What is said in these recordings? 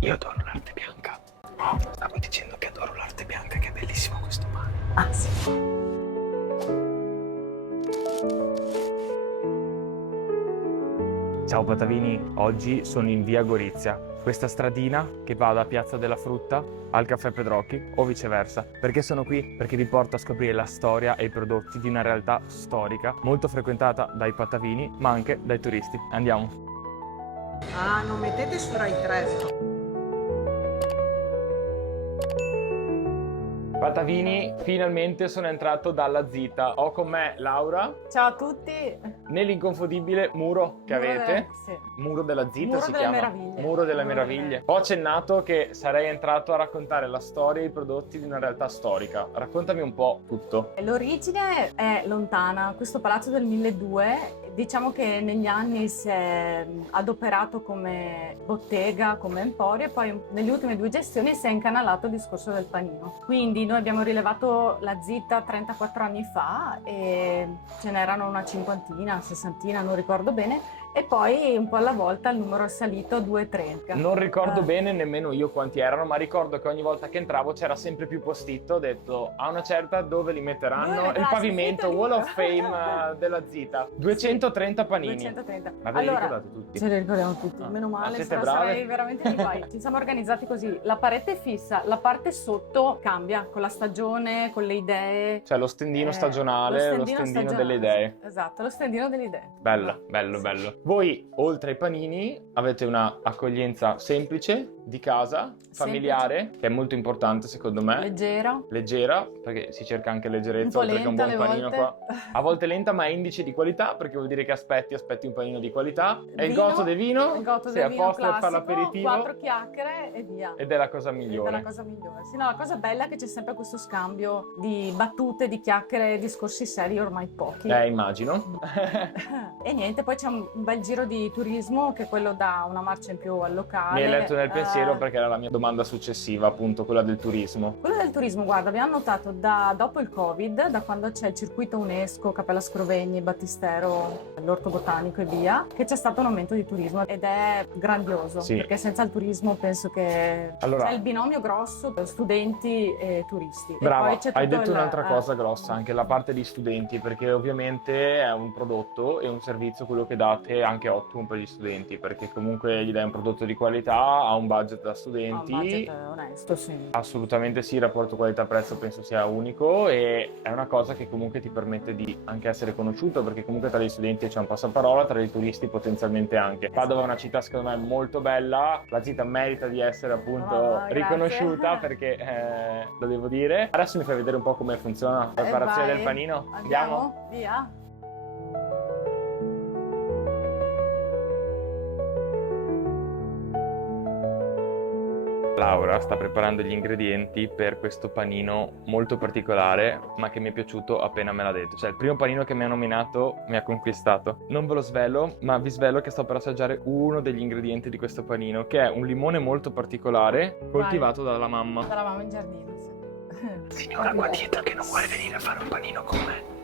Io adoro l'arte bianca. Oh, stavo dicendo che adoro l'arte bianca, che è bellissimo questo mare. Ah, sì. Ciao Patavini, oggi sono in via Gorizia, questa stradina che va da Piazza della Frutta al Caffè Pedrocchi o viceversa. Perché sono qui? Perché vi porto a scoprire la storia e i prodotti di una realtà storica molto frequentata dai patavini ma anche dai turisti. Andiamo! Ah, non mettete su Rai 3. Patavini, finalmente sono entrato dalla Zita. Ho con me Laura Ciao a tutti. nell'inconfondibile muro che avete. Sì. Muro della Zita Muro si delle chiama. meraviglie. Muro delle Muro meraviglie. Ho accennato che sarei entrato a raccontare la storia e i prodotti di una realtà storica. Raccontami un po' tutto. L'origine è lontana, questo palazzo del 1200, diciamo che negli anni si è adoperato come bottega, come emporio e poi nelle ultime due gestioni si è incanalato il discorso del panino. Quindi noi abbiamo rilevato la Zita 34 anni fa e ce n'erano una cinquantina, sessantina, non ricordo bene, e poi un po' alla volta il numero è salito a 230. Non ricordo bene nemmeno io quanti erano, ma ricordo che ogni volta che entravo c'era sempre più postito. Ho detto a una certa dove li metteranno? Dove Il vedrà, pavimento sì, sì, Wall of Fame della Zita. 230 panini. 230. Ma ve li ricordate tutti? Ce li ricordiamo tutti, Ah. meno male, siete brave? sarei veramente di guai. Ci siamo organizzati così, la parete è fissa, la parte sotto cambia con la stagione, con le idee. Cioè lo stendino stagionale, lo stendino delle idee. Esatto, lo stendino delle idee. Bello, bello, bello. Voi, oltre ai panini, avete una accoglienza semplice, di casa, familiare, che è molto importante secondo me. Leggera, perché si cerca anche leggerezza, un po' oltre che un lenta buon alle panino volte. qua. A volte lenta, ma è indice di qualità, perché vuol dire che aspetti un panino di qualità. E il Vino, goto del vino, il goto sei del a vino posto per fare classico, l'aperitivo. 4 chiacchiere e via. Ed è la cosa Ed è migliore. la cosa migliore. Sì, no, la cosa bella è che c'è sempre questo scambio di battute, di chiacchiere, discorsi seri ormai pochi. Immagino. E niente, poi c'è un bel giro di turismo che quello dà una marcia in più al locale. Mi hai letto nel pensiero perché era la mia domanda successiva, appunto, quella del turismo. Quello del turismo, guarda, abbiamo notato dopo il Covid, da quando c'è il circuito UNESCO, Cappella Scrovegni, Battistero, l'Orto Botanico e via, che c'è stato un aumento di turismo ed è grandioso, Sì. perché senza il turismo penso che Allora, c'è il binomio grosso studenti e turisti. brava, e poi c'è hai tutto detto un'altra cosa grossa, anche la parte di studenti, perché ovviamente è un prodotto e un servizio quello che date anche ottimo per gli studenti, perché comunque gli dai un prodotto di qualità a un budget da studenti. un budget onesto, sì. Assolutamente sì, il rapporto qualità-prezzo penso sia unico e è una cosa che comunque ti permette di anche essere conosciuto, perché comunque tra gli studenti c'è un passaparola, tra i turisti potenzialmente anche. Padova è una città secondo me molto bella, la città merita di essere appunto riconosciuta perché lo devo dire. Adesso mi fai vedere un po' come funziona la preparazione del panino. Andiamo? Via. Laura sta preparando gli ingredienti per questo panino molto particolare, ma che mi è piaciuto appena me l'ha detto. Cioè, il primo panino che mi ha nominato mi ha conquistato. Non ve lo svelo, ma vi svelo che sto per assaggiare uno degli ingredienti di questo panino, che è un limone molto particolare, coltivato dalla mamma. Dalla mamma in giardino, sì. Signora qua dietro che non vuole venire a fare un panino con me.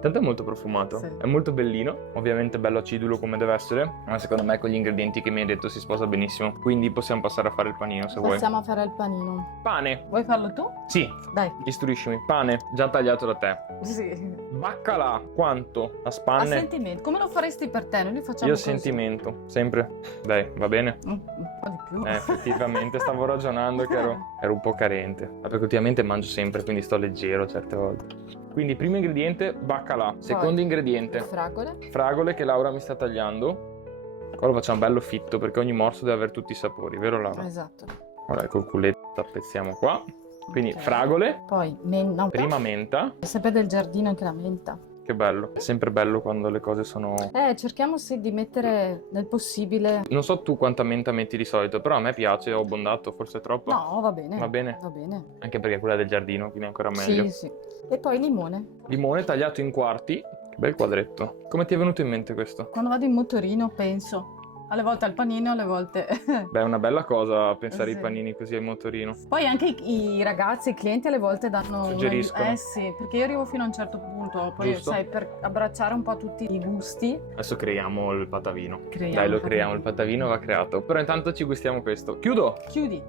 Tanto è molto profumato, Sì. è molto bellino, ovviamente bello acidulo come deve essere, ma secondo me con gli ingredienti che mi hai detto si sposa benissimo. Quindi possiamo passare a fare il panino se vuoi. Possiamo fare il panino. Pane. Vuoi farlo tu? Sì, Dai. istruiscimi. Pane, già tagliato da te. Sì. Baccalà, quanto? A A spanne? sentimento. Come lo faresti per te? Noi li facciamo Io a così. sentimento, sempre. Dai, va bene? Un po' di più. Effettivamente stavo ragionando che ero un po' carente. Ma perché ultimamente mangio sempre, quindi sto leggero certe volte. Quindi primo ingrediente, baccalà. Secondo ingrediente, Fragole. fragole che Laura mi sta tagliando. Qua lo facciamo bello fitto perché ogni morso deve avere tutti i sapori, vero Laura? Esatto. Ora col culetto tappezziamo qua. Quindi Ok. fragole, Poi menta. prima menta. Sempre del giardino anche la menta. Che bello, è sempre bello quando le cose sono... Cerchiamo sì di mettere nel possibile. Non so tu quanta menta metti di solito, però a me piace, ho abbondato, forse troppo. No, va bene. Va bene? Va bene. Anche perché è quella del giardino, quindi è ancora meglio. Sì, sì. E poi limone. Limone tagliato in quarti. Che bel quadretto. Come ti è venuto in mente questo? Quando vado in motorino penso. Alle volte al panino, alle volte... Beh, è una bella cosa pensare Sì. ai panini così al motorino. Poi anche i ragazzi, i clienti alle volte danno... Suggeriscono. Sì, perché io arrivo fino a un certo punto, poi Giusto. sai, per abbracciare un po' tutti i gusti, Adesso creiamo il patavino. creiamo Dai, lo il creiamo, il patavino va creato. Però intanto ci gustiamo questo. Chiudo! Chiudi.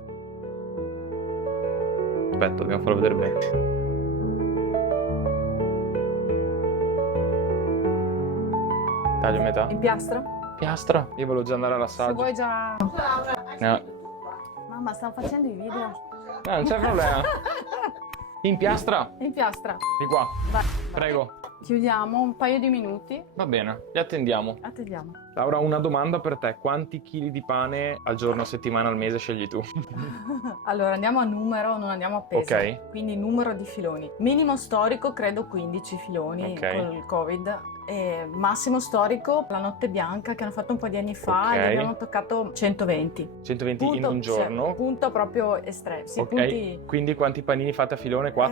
Aspetta, dobbiamo farlo vedere bene. Taglio a metà. In piastra? Piastra. Io volevo già andare Se all'assaggio. vuoi già... No. Mamma, stanno facendo i video. No, non c'è problema. In piastra. In piastra. Di qua. Vai. Prego. Chiudiamo un paio di minuti. Va bene, li attendiamo. Attendiamo. Laura, una domanda per te. Quanti chili di pane al giorno, a settimana, al mese scegli tu? Allora, andiamo a numero, non andiamo a peso. Ok. Quindi numero di filoni. Minimo storico, credo 15 filoni Ok. col Covid. E massimo storico, la notte bianca, che hanno fatto un po' di anni fa, Ok. e abbiamo toccato 120. 120 in Punto, un giorno? cioè, punto proprio estremo. Sì, Ok. punti... Quindi quanti panini fate a filone qua?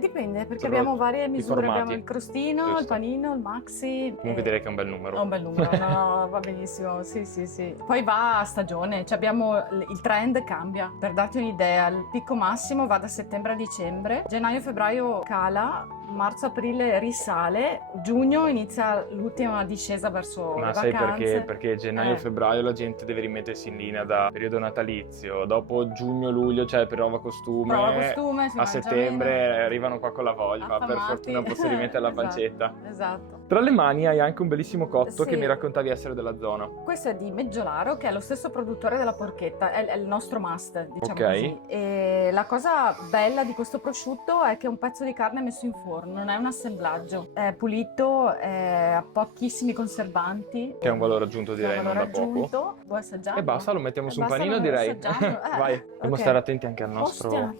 dipende, perché Sono abbiamo varie i misure. formati. Abbiamo il crostino, il Giusto. panino, il maxi. Comunque direi che è un bel numero. È un bel numero, no, va benissimo, sì, sì, sì. Poi va a stagione, cioè abbiamo il trend cambia. Per darti un'idea, il picco massimo va da settembre a dicembre, gennaio-febbraio cala, marzo-aprile risale, giugno inizia l'ultima discesa verso Ma le sai vacanze. perché? Perché gennaio-febbraio la gente deve rimettersi in linea da periodo natalizio, dopo giugno-luglio c'è prova costume, Prova costume, si a mangia settembre meno. arrivano qua con la voglia, ma per Affamati. fortuna posso rimettere la Esatto, pancetta. Esatto. Tra le mani hai anche un bellissimo cotto Sì. che mi raccontavi essere della zona. Questo è di Meggiolaro, che è lo stesso produttore della porchetta, è il nostro must, diciamo Ok. così. E la cosa bella di questo prosciutto è che è un pezzo di carne messo in forno, non è un assemblaggio. È pulito, ha pochissimi conservanti. Che è un valore aggiunto, Che è un direi, non da valore poco. aggiunto. Vuoi assaggiare? E basta, lo mettiamo E su un basta, panino, lo direi. assaggiamo. Vai, dobbiamo ok. stare attenti anche al nostro... Ostia.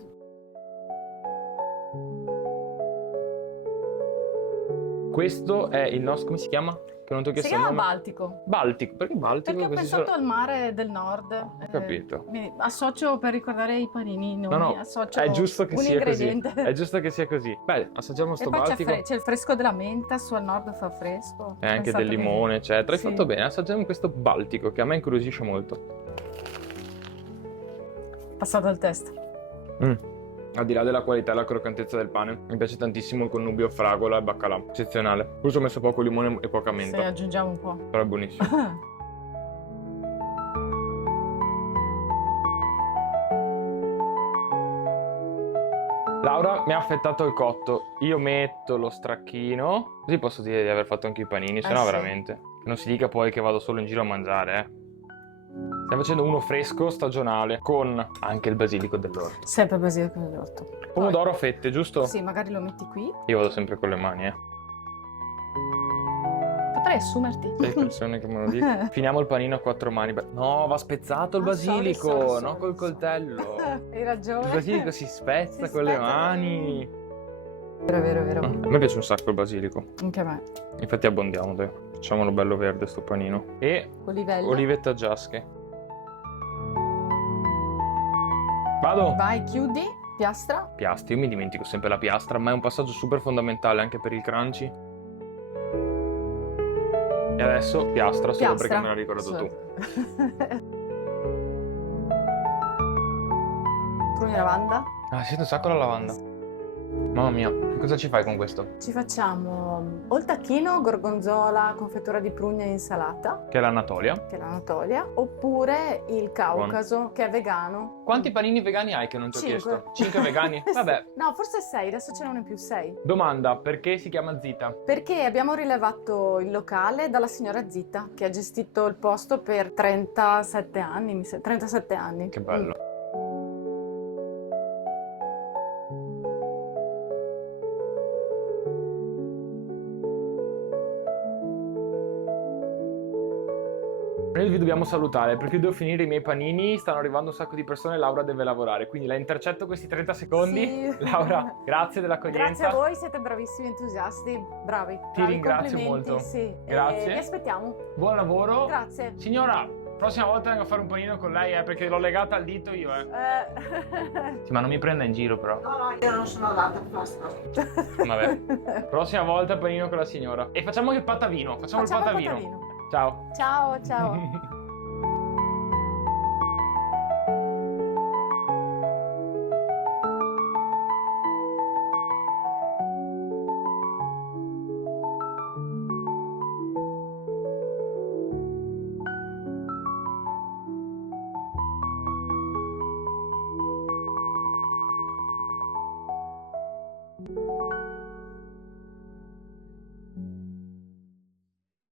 Questo è il nostro... come si chiama? Che non ti ho Si chiesto il chiama nome. Baltico. Baltico, perché Baltico? Perché ho Così pensato solo- al mare del nord. Ho capito. associo per ricordare i panini, non No, no, associo è giusto che un sia così. ingrediente. È giusto che sia così. Beh, assaggiamo E sto poi Baltico. c'è il fresco della menta, su al nord fa fresco. E anche Pensato del limone, eccetera. Hai Sì. fatto bene. Assaggiamo questo Baltico che a me incuriosisce molto. bene. Passato al test. Al di là della qualità e la croccantezza del pane, mi piace tantissimo il connubio fragola e baccalà. Eccezionale. Forse ho messo poco limone e poca Se menta. aggiungiamo un po'. Però è buonissimo. Laura mi ha affettato il cotto. Io metto lo stracchino. Così posso dire di aver fatto anche i panini, se no sì. veramente. Che non si dica poi che vado solo in giro a mangiare, eh. Stiamo facendo uno fresco stagionale con anche il basilico dell'orto. Sempre basilico dell'orto. Pomodoro a fette, giusto? Sì, magari lo metti qui. Io vado sempre con le mani, Potrei assumerti. Sei persone che me lo dicono. Finiamo il panino a quattro mani. No, va spezzato il Ah, sorry, basilico, sorry, no sorry, col sorry. coltello. Hai ragione. Il basilico si spezza Si con le spezza. mani. Vero, vero, vero. A me piace un sacco il basilico. Anche a me. Infatti abbondiamo, dai. Facciamolo bello verde sto panino. E Olivello. olivette giasche. Vado! Vai, chiudi. Piastra. Piastra, io mi dimentico sempre la piastra, ma è un passaggio super fondamentale anche per il crunchy. E adesso piastra, solo perché me l'hai ricordato tu. Pruni lavanda. Ah, sento un sacco la lavanda. Mamma mia, che cosa ci fai con questo? Ci facciamo o il tacchino, gorgonzola, confettura di prugne e insalata, Che è l'Anatolia. che è l'Anatolia, oppure il Caucaso, che è vegano. Quanti panini vegani hai che non ti ho 5. chiesto? 5 vegani? Vabbè. No, forse 6, adesso ce n'è uno in più, 6. Domanda, perché si chiama Zita? Perché abbiamo rilevato il locale dalla signora Zitta, che ha gestito il posto per 37 anni, 37 anni. Che bello. Noi vi dobbiamo salutare perché devo finire i miei panini, stanno arrivando un sacco di persone, Laura deve lavorare, quindi la intercetto questi 30 secondi. Sì. Laura, grazie dell'accoglienza. Grazie a voi, siete bravissimi, entusiasti, bravi. Ti bravi, ringrazio complimenti, molto. Sì. Grazie. Vi aspettiamo. Buon lavoro. Grazie. Signora, prossima volta vengo a fare un panino con lei, perché l'ho legata al dito io, Sì, ma non mi prenda in giro però. No, io non sono adatta a questo. Vabbè. Prossima volta panino con la signora. E facciamo il patavino, facciamo il patavino. Ciao. Ciao, ciao. ciao.